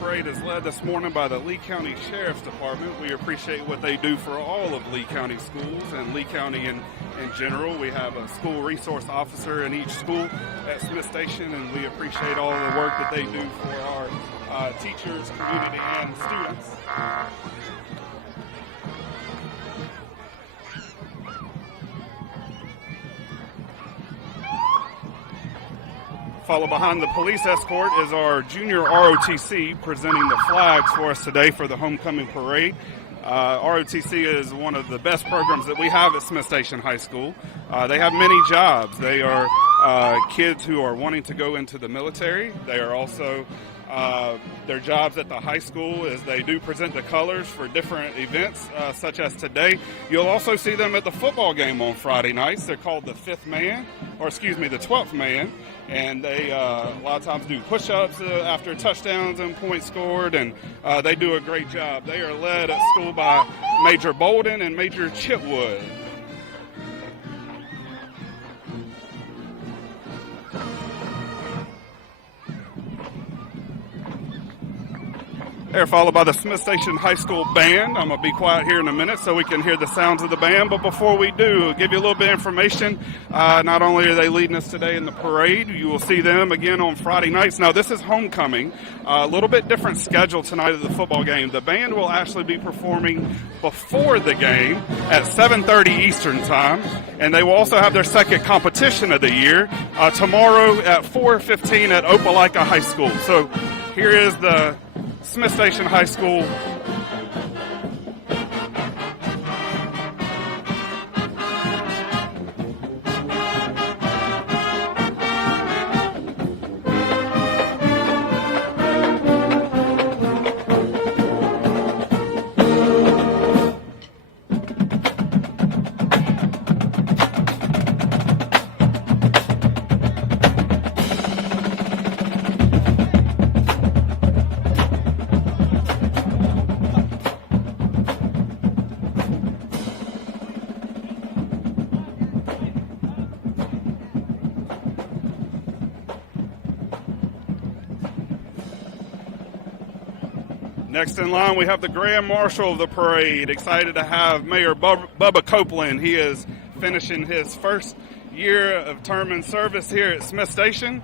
parade is led this morning by the Lee County Sheriff's Department. We appreciate what they do for all of Lee County schools and Lee County in general. We have a school resource officer in each school at Smith Station, and we appreciate all the work that they do for our teachers, community, and students. Follow behind the police escort is our junior ROTC presenting the flags for us today for the homecoming parade. ROTC is one of the best programs that we have at Smith Station High School. They have many jobs. They are kids who are wanting to go into the military. They are also their jobs at the high school is they do present the colors for different events, such as today. You'll also see them at the football game on Friday nights. They're called the 12th man, and they a lot of times do push-ups after touchdowns and points scored, and they do a great job. They are led at school by Major Bolden and Major Chitwood. They're followed by the Smith Station High School Band. I'm going to be quiet here in a minute so we can hear the sounds of the band. But before we do, I'll give you a little bit of information. Not only are they leading us today in the parade, you will see them again on Friday nights. Now, this is homecoming. A little bit different schedule tonight of the football game. The band will actually be performing before the game at 7:30 Eastern Time. And they will also have their second competition of the year tomorrow at 4:15 at Opelika High School. So here is the Smith Station High School. Next in line, we have the Grand Marshal of the parade. Excited to have Mayor Bubba Copeland. He is finishing his first year of term in service here at Smith Station.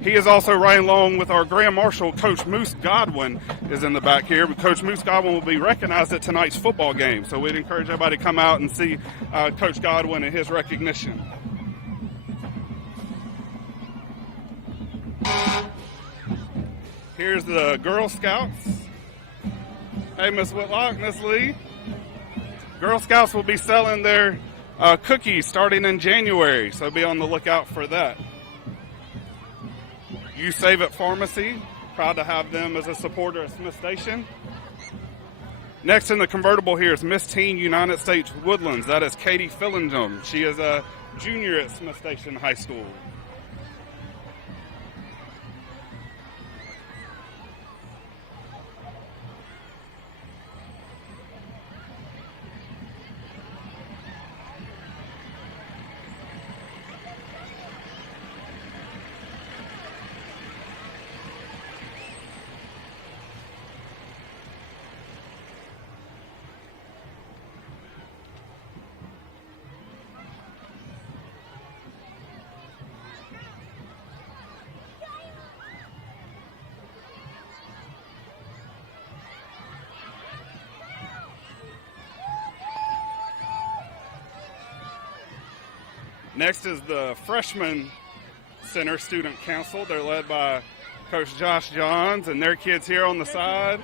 He is also riding along with our Grand Marshal, Coach Moose Godwin, is in the back here. Coach Moose Godwin will be recognized at tonight's football game. So we'd encourage everybody to come out and see Coach Godwin and his recognition. Here's the Girl Scouts. Hey, Miss Whitlock, Miss Lee. Girl Scouts will be selling their cookies starting in January, so be on the lookout for that. You Save It Pharmacy, proud to have them as a supporter at Smith Station. Next in the convertible here is Miss Teen United States Woodlands. That is Katie Fillingham. She is a junior at Smith Station High School. Next is the Freshman Center Student Council. They're led by Coach Josh Johns and their kids here on the side.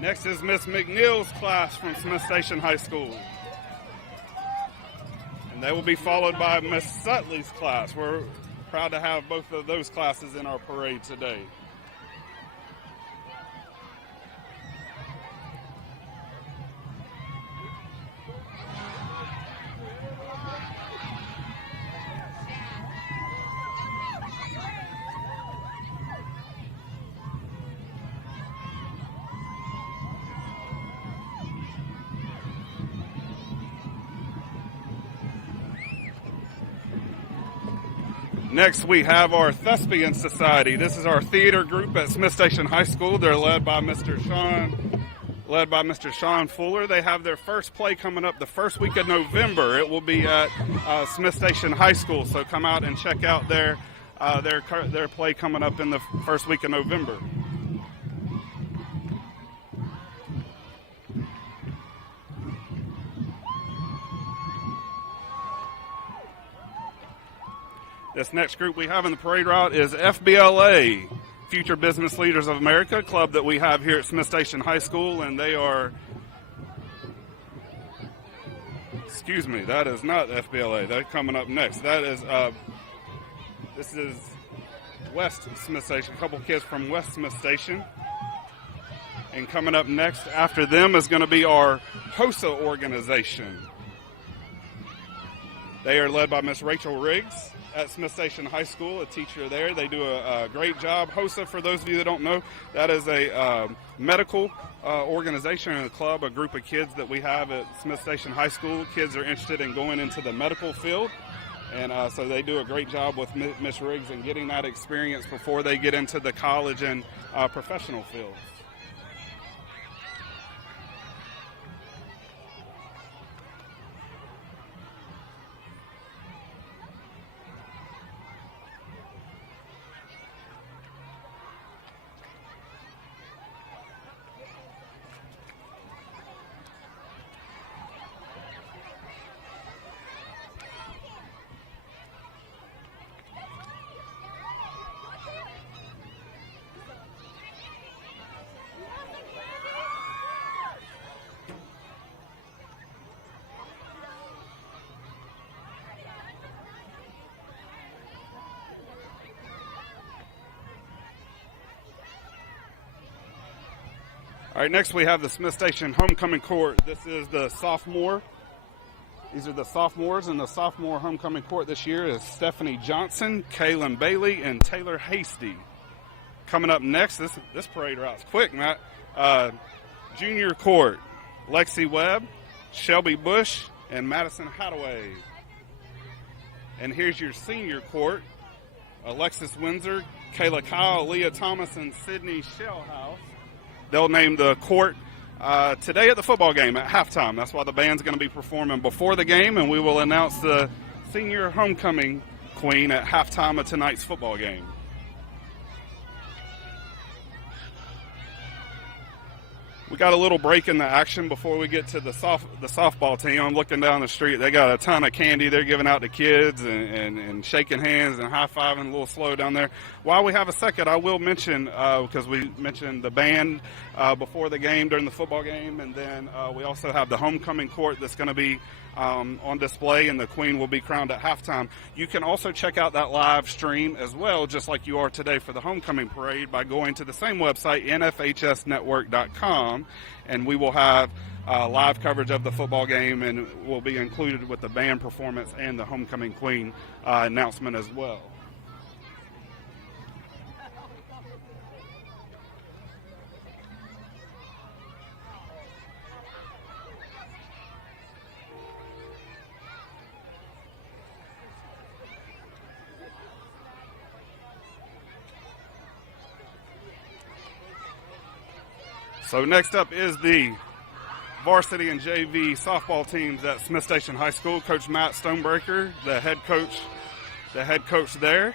Next is Miss McNeil's class from Smith Station High School. And they will be followed by Miss Sutley's class. We're proud to have both of those classes in our parade today. Next, we have our Thespian Society. This is our theater group at Smith Station High School. They're led by Mr. Sean Fuller. They have their first play coming up the first week of November. It will be at Smith Station High School, so come out and check out their play coming up in the first week of November. This next group we have in the parade route is FBLA, Future Business Leaders of America, club that we have here at Smith Station High School, and they are, excuse me, that is not FBLA. They're coming up next. That is, this is West Smith Station, a couple kids from West Smith Station. And coming up next after them is going to be our HOSA organization. They are led by Miss Rachel Riggs at Smith Station High School, a teacher there. They do a great job. HOSA, for those of you that don't know, that is a medical organization and a club, a group of kids that we have at Smith Station High School. Kids are interested in going into the medical field, and so they do a great job with Miss Riggs in getting that experience before they get into the college and professional fields. All right, next we have the Smith Station Homecoming Court. This is the sophomore. These are the sophomores, and the sophomore homecoming court this year is Stephanie Johnson, Kaylin Bailey, and Taylor Hasty. Coming up next, this parade route's quick, Matt. Junior court, Lexi Webb, Shelby Bush, and Madison Hadaway. And here's your senior court, Alexis Windsor, Kayla Kyle, Leah Thomas, and Sydney Shellhouse. They'll name the court today at the football game at halftime. That's why the band's going to be performing before the game, and we will announce the senior homecoming queen at halftime of tonight's football game. We got a little break in the action before we get to the softball team. I'm looking down the street. They got a ton of candy they're giving out to kids and shaking hands and high-fiving, a little slow down there. While we have a second, I will mention, because we mentioned the band before the game, during the football game, and then we also have the homecoming court that's going to be on display, and the queen will be crowned at halftime. You can also check out that live stream as well, just like you are today for the homecoming parade, by going to the same website, sshspnn.com, and we will have live coverage of the football game, and will be included with the band performance and the homecoming queen announcement as well. So next up is the varsity and JV softball teams at Smith Station High School. Coach Matt Stonebreaker, the head coach there.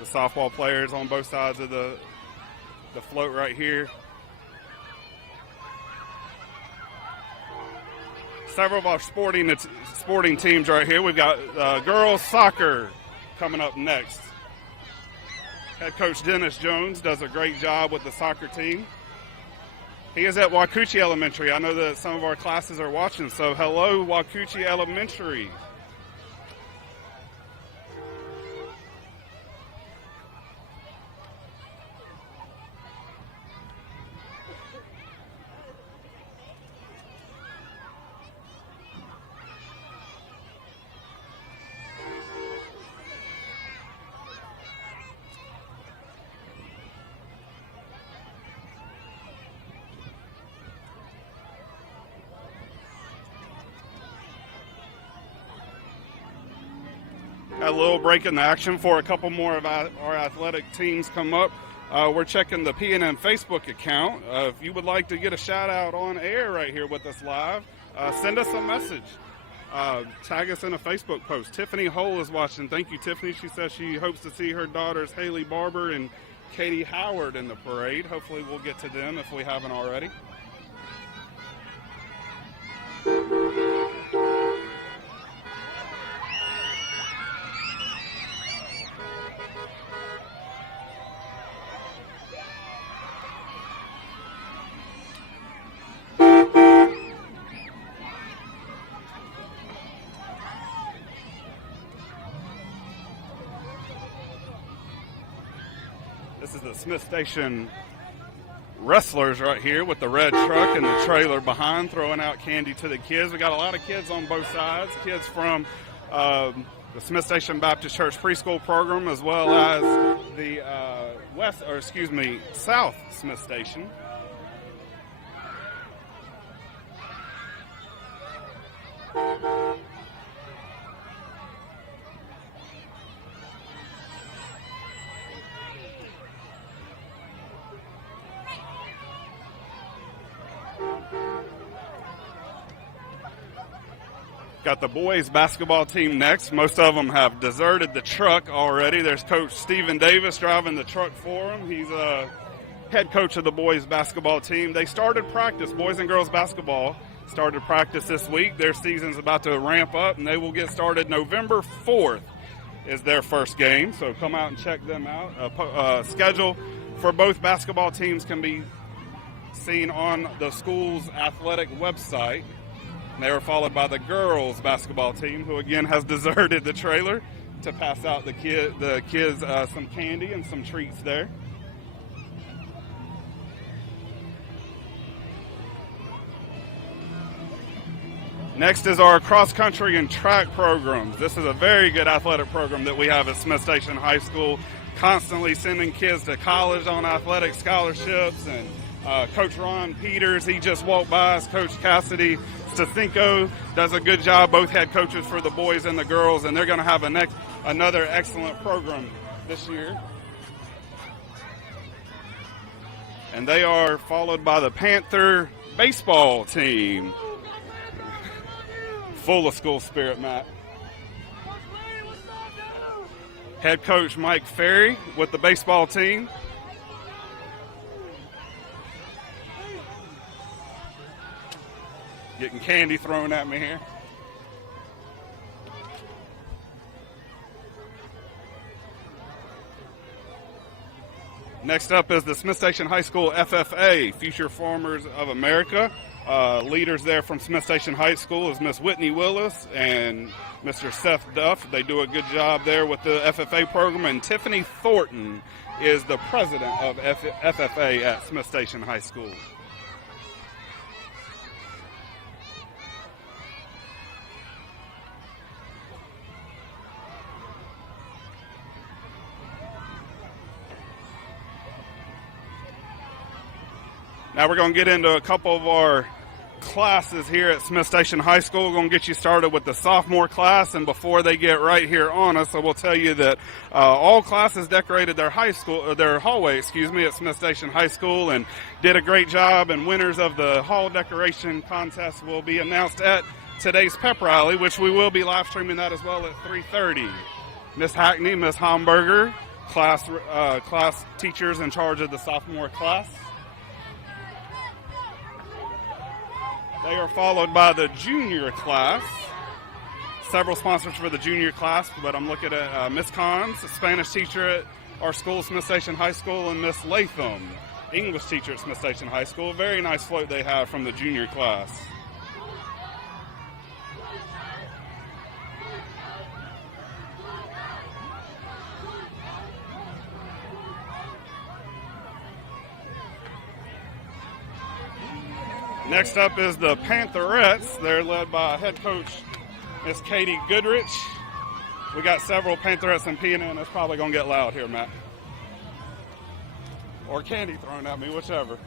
The softball players on both sides of the float right here. Several of our sporting teams right here. We've got girls soccer coming up next. Head coach Dennis Jones does a great job with the soccer team. He is at Waukuchi Elementary. I know that some of our classes are watching, so hello, Waukuchi Elementary. Had a little break in the action for a couple more of our athletic teams come up. We're checking the PNN Facebook account. If you would like to get a shout out on air right here with us live, send us a message. Tag us in a Facebook post. Tiffany Hull is watching. Thank you, Tiffany. She says she hopes to see her daughters Haley Barber and Katie Howard in the parade. Hopefully we'll get to them if we haven't already. This is the Smith Station Wrestlers right here with the red truck and the trailer behind, throwing out candy to the kids. We got a lot of kids on both sides, kids from the Smith Station Baptist Church preschool program, as well as the South Smith Station. Got the boys basketball team next. Most of them have deserted the truck already. There's Coach Stephen Davis driving the truck for them. He's head coach of the boys basketball team. They started practice, boys and girls basketball started practice this week. Their season's about to ramp up, and they will get started November 4th is their first game. So come out and check them out. Schedule for both basketball teams can be seen on the school's athletic website. They were followed by the girls basketball team, who again has deserted the trailer to pass out the kids some candy and some treats there. Next is our cross country and track programs. This is a very good athletic program that we have at Smith Station High School, constantly sending kids to college on athletic scholarships. And Coach Ron Peters, he just walked by us. Coach Cassidy Stacinco does a good job, both head coaches for the boys and the girls, and they're going to have another excellent program this year. And they are followed by the Panther baseball team. Full of school spirit, Matt. Head coach Mike Ferry with the baseball team. Getting candy thrown at me here. Next up is the Smith Station High School FFA, Future Farmers of America. Leaders there from Smith Station High School is Miss Whitney Willis and Mr. Seth Duff. They do a good job there with the FFA program. And Tiffany Thornton is the president of FFA at Smith Station High School. Now we're going to get into a couple of our classes here at Smith Station High School. We're going to get you started with the sophomore class, and before they get right here on us, I will tell you that all classes decorated their hallway, at Smith Station High School, and did a great job. And winners of the hall decoration contest will be announced at today's pep rally, which we will be live streaming that as well at 3:30. Miss Hackney, Miss Homburger, class teachers in charge of the sophomore class. They are followed by the junior class. Several sponsors for the junior class, but I'm looking at Miss Cons, a Spanish teacher at our school, Smith Station High School, and Miss Latham, English teacher at Smith Station High School. Very nice float they have from the junior class. Next up is the Pantherettes. They're led by head coach Miss Katie Goodrich. We got several Pantherettes in PNN. It's probably going to get loud here, Matt. Or candy thrown at me, whichever.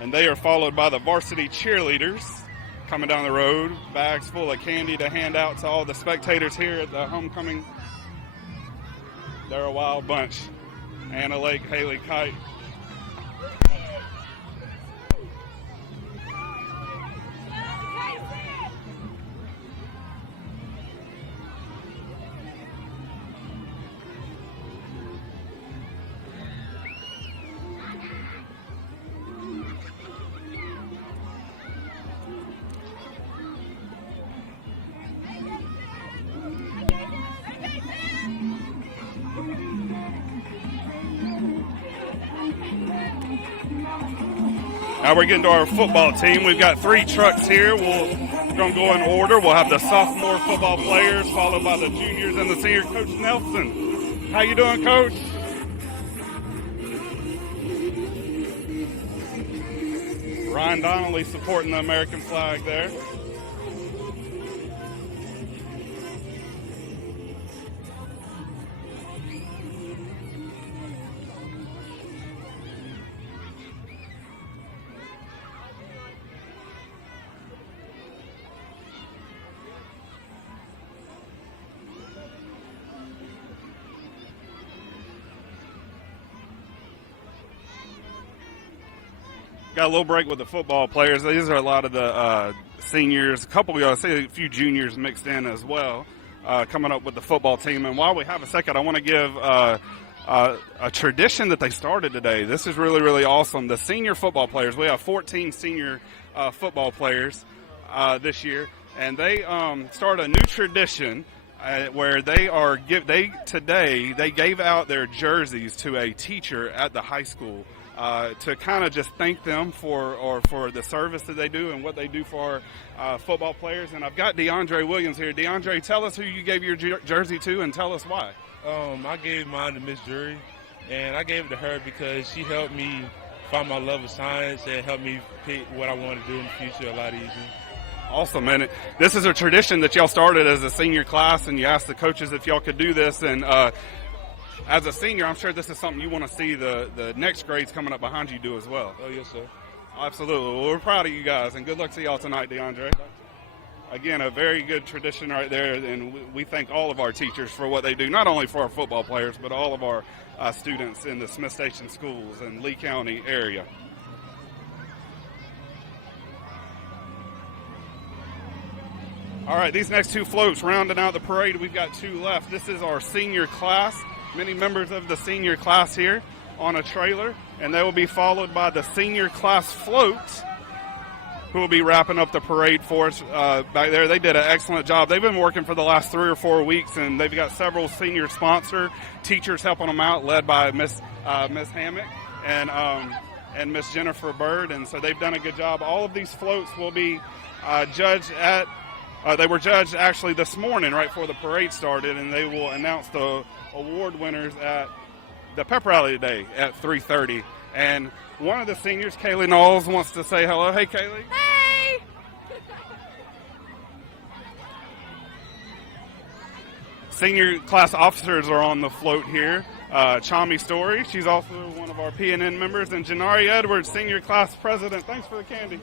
And they are followed by the varsity cheerleaders coming down the road, bags full of candy to hand out to all the spectators here at the homecoming. They're a wild bunch. Anna Lake, Haley Kite. Now we're getting to our football team. We've got 3 trucks here. We're going to go in order. We'll have the sophomore football players, followed by the juniors and the senior. Coach Nelson, how you doing, Coach? Ryan Donnelly supporting the American flag there. Got a little break with the football players. These are a lot of the seniors, I see a few juniors mixed in as well, coming up with the football team. And while we have a second, I want to give a tradition that they started today. This is really, really awesome. The senior football players, we have 14 senior football players this year, and they started a new tradition where today they gave out their jerseys to a teacher at the high school. To kind of just thank them for the service that they do and what they do for our football players. And I've got DeAndre Williams here. DeAndre, tell us who you gave your jersey to and tell us why. I gave mine to Miss Jury, and I gave it to her because she helped me find my love of science and helped me pick what I want to do in the future a lot easier. Awesome, and this is a tradition that y'all started as a senior class, and you asked the coaches if y'all could do this, and as a senior, I'm sure this is something you want to see the next grades coming up behind you do as well. Oh, yes, sir. Absolutely. Well, we're proud of you guys, and good luck to y'all tonight, DeAndre. Again, a very good tradition right there, and we thank all of our teachers for what they do, not only for our football players, but all of our students in the Smith Station schools and Lee County area. All right, these next 2 floats rounding out the parade, we've got 2 left. This is our senior class. Many members of the senior class here on a trailer, and they will be followed by the senior class float, who will be wrapping up the parade for us back there. They did an excellent job. They've been working for the last 3 or 4 weeks, and they've got several senior sponsor teachers helping them out, led by Miss Hammock and Miss Jennifer Bird, and so they've done a good job. All of these floats will be judged at they were judged actually this morning right before the parade started, and they will announce the award winners at the pep rally today at 3:30. And one of the seniors, Kaylee Knowles, wants to say hello. Hey, Kaylee. Hey! Senior class officers are on the float here. Chami Story, she's also one of our PNN members, and Janari Edwards, senior class president. Thanks for the candy.